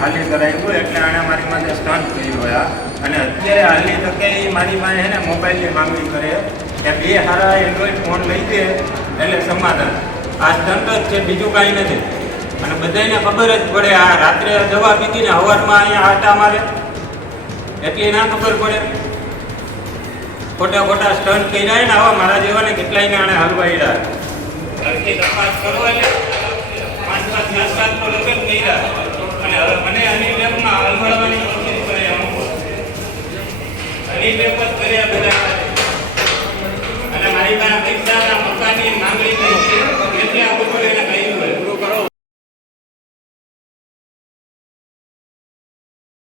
ખાલી કરાવ્યું એટલે આણે મારી માથે સ્ટન્ટ કર્યું હોય અને અત્યારે હાલની તકે એ મારી પાસે છે ને મોબાઈલની માંગણી કરે કે 2 સારા એન્ડ્રોઈડ ફોન લઈ દે એટલે સમાધાન. આ સ્ટન્ટ જ છે, બીજું કાંઈ નથી. અને બધાને ખબર જ પડે આ રાત્રે દવા પીતીને સવારમાં અહીંયા આટા મારે એટલી ના ખબર પડે. ખોટા ખોટા સ્ટન્ટ કર્યા ને આવા મારા જેવાને કેટલાયને આણે હલવાડ્યા. ઘરથી તપાસ કરો એટલે 5-7 તો લગ્ન કર્યા અને હવે મને અનિલ લેબમાં હલવાડવાની કોશિશ કરે અમુક અનિલ લેબ જ કર્યા બધા